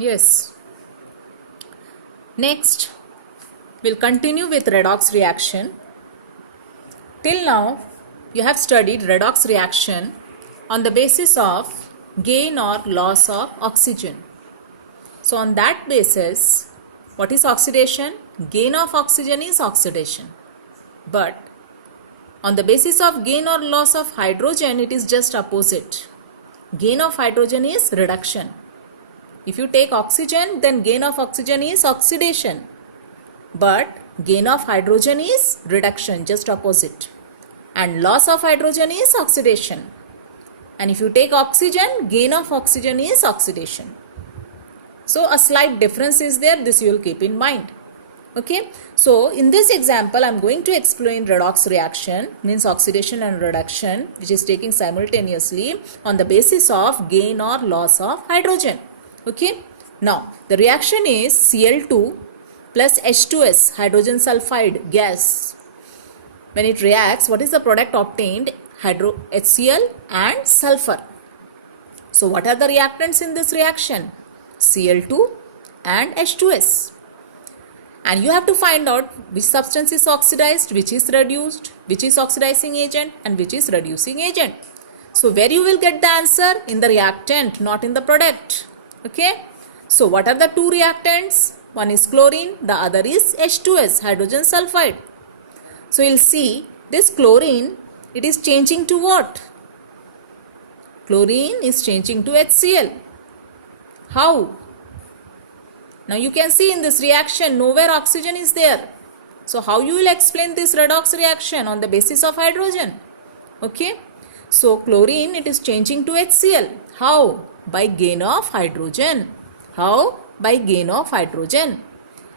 Yes. Next, we'll continue with redox reaction. Till now, you have studied redox reaction on the basis of gain or loss of oxygen. So on that basis, what is oxidation? Gain of oxygen is oxidation. But on the basis of gain or loss of hydrogen, it is just opposite. Gain of hydrogen is reduction. If you take oxygen, then gain of oxygen is oxidation. But gain of hydrogen is reduction, just opposite. And loss of hydrogen is oxidation. And if you take oxygen, gain of oxygen is oxidation. So a slight difference is there, this you will keep in mind. Okay, so in this example, I am going to explain redox reaction, means oxidation and reduction, which is taking simultaneously on the basis of gain or loss of hydrogen. Okay, now the reaction is Cl2 plus H2S, hydrogen sulfide gas. When it reacts, what is the product obtained? HCl and sulfur. So what are the reactants in this reaction? Cl2 and H2S. And you have to find out which substance is oxidized, which is reduced, which is oxidizing agent and which is reducing agent. So where you will get the answer? In the reactant, not in the product. Okay. So what are the two reactants? One is chlorine, the other is H2S, hydrogen sulfide. So you'll see this chlorine, it is changing to what? Chlorine is changing to HCl. How? Now you can see in this reaction, nowhere oxygen is there. So how you will explain this redox reaction? On the basis of hydrogen. Okay. So chlorine, it is changing to HCl. How? By gain of hydrogen. How? By gain of hydrogen.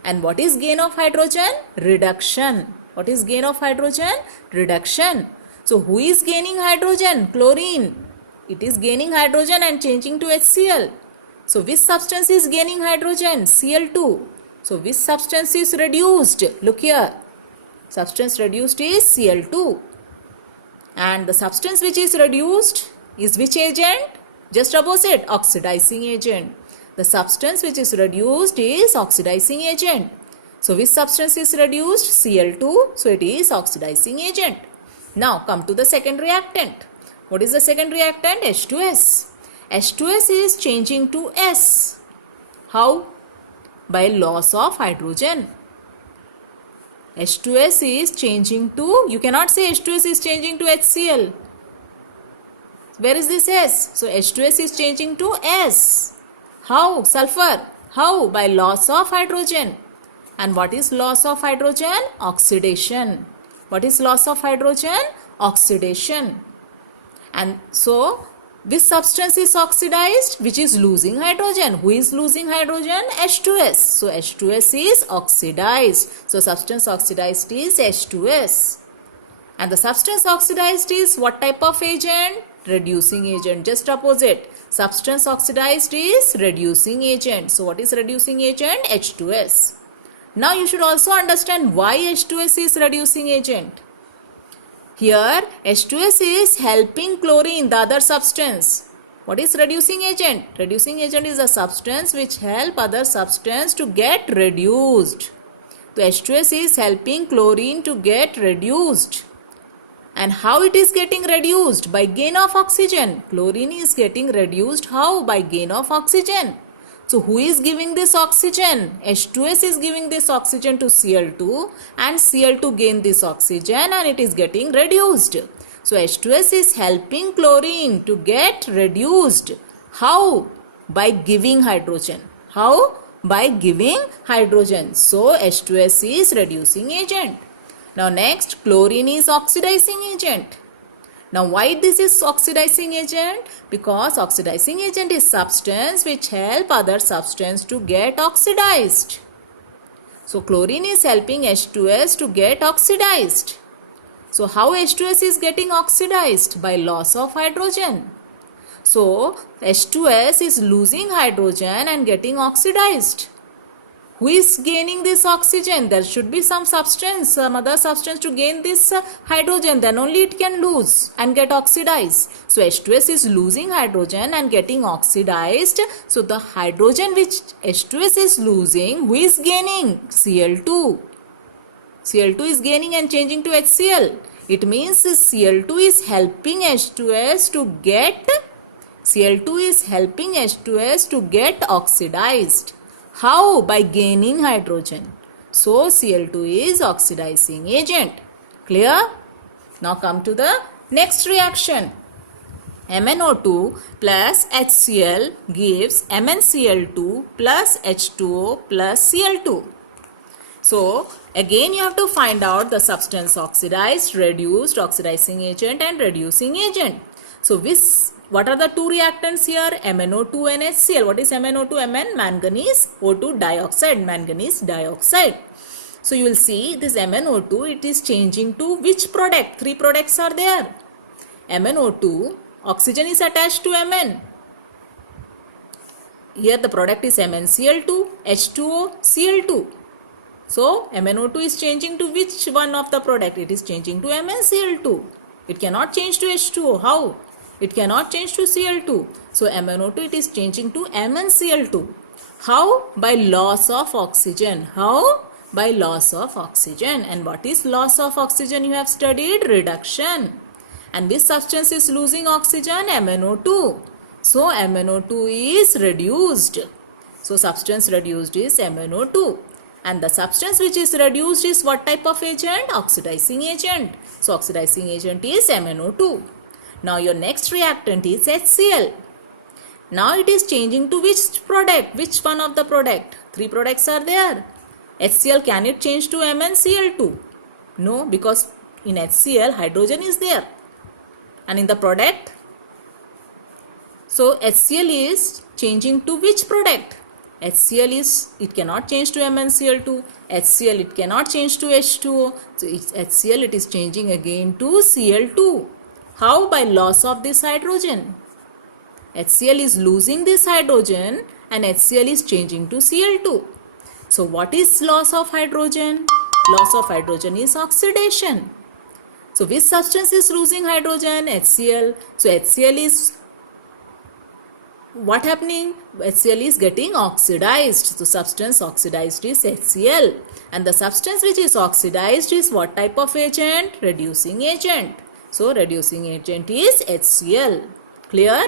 And what is gain of hydrogen? Reduction. What is gain of hydrogen? Reduction. So who is gaining hydrogen? Chlorine. It is gaining hydrogen and changing to HCl. So which substance is gaining hydrogen? Cl2. So which substance is reduced? Look here. Substance reduced is Cl2. And the substance which is reduced is which agent? Just opposite, oxidizing agent. The substance which is reduced is oxidizing agent. So which substance is reduced? Cl2. So it is oxidizing agent. Now come to the second reactant. What is the second reactant? H2S. H2S is changing to S. How? By loss of hydrogen. H2S is changing to, you cannot say H2S is changing to HCl. Where is this S? So H2S is changing to S. How? Sulfur. How? By loss of hydrogen. And what is loss of hydrogen? Oxidation. What is loss of hydrogen? Oxidation. And so, which substance is oxidized? Which is losing hydrogen? Who is losing hydrogen? H2S. So H2S is oxidized. So substance oxidized is H2S. And the substance oxidized is what type of agent? Reducing agent. Just opposite. Substance oxidized is reducing agent. So what is reducing agent? H2S. Now you should also understand why H2S is reducing agent. Here H2S is helping chlorine, the other substance. What is reducing agent? Reducing agent is a substance which help other substance to get reduced. So H2S is helping chlorine to get reduced. And how it is getting reduced? By gain of oxygen. Chlorine is getting reduced. How? By gain of oxygen. So who is giving this oxygen? H2S is giving this oxygen to Cl2 and Cl2 gain this oxygen and it is getting reduced. So H2S is helping chlorine to get reduced. How? By giving hydrogen. How? By giving hydrogen. So H2S is reducing agent. Now next, chlorine is oxidizing agent. Now why this is oxidizing agent? Because oxidizing agent is substance which help other substance to get oxidized. So chlorine is helping H2S to get oxidized. So how H2S is getting oxidized? By loss of hydrogen. So H2S is losing hydrogen and getting oxidized. Who is gaining this oxygen? There should be some substance, some other substance to gain this hydrogen. Then only it can lose and get oxidized. So H2S is losing hydrogen and getting oxidized. So the hydrogen which H2S is losing, who is gaining? Cl2. Cl2 is gaining and changing to HCl. It means Cl2 is helping H2S to get oxidized. How? By gaining hydrogen. So Cl2 is oxidizing agent. Clear? Now come to the next reaction. MnO2 plus HCl gives MnCl2 plus H2O plus Cl2. So again you have to find out the substance oxidized, reduced, oxidizing agent and reducing agent. So what are the two reactants here? MnO2 and HCl. What is MnO2? Mn, manganese, O2, dioxide, manganese dioxide. So you will see this MnO2, it is changing to which product? Three products are there. MnO2, oxygen is attached to Mn. Here the product is MnCl2, H2O, Cl2. So MnO2 is changing to which one of the product? It is changing to MnCl2. It cannot change to H2O. How? It cannot change to Cl2. So MnO2 it is changing to MnCl2. How? By loss of oxygen. How? By loss of oxygen. And what is loss of oxygen? You have studied reduction. And this substance is losing oxygen, MnO2. So MnO2 is reduced. So substance reduced is MnO2. And the substance which is reduced is what type of agent? Oxidizing agent. So oxidizing agent is MnO2. Now your next reactant is HCl. Now it is changing to which product? Which one of the product? Three products are there. HCl, can it change to MnCl2? No, because in HCl hydrogen is there. And in the product? So HCl is changing to which product? HCl is, it cannot change to MnCl2. HCl, it cannot change to H2O. So HCl, it is changing again to Cl2. How? By loss of this hydrogen. HCl is losing this hydrogen and HCl is changing to Cl2. So what is loss of hydrogen? Loss of hydrogen is oxidation. So which substance is losing hydrogen? HCl. So HCl is what happening? HCl is getting oxidized. So substance oxidized is HCl. And the substance which is oxidized is what type of agent? Reducing agent. So reducing agent is HCl. Clear?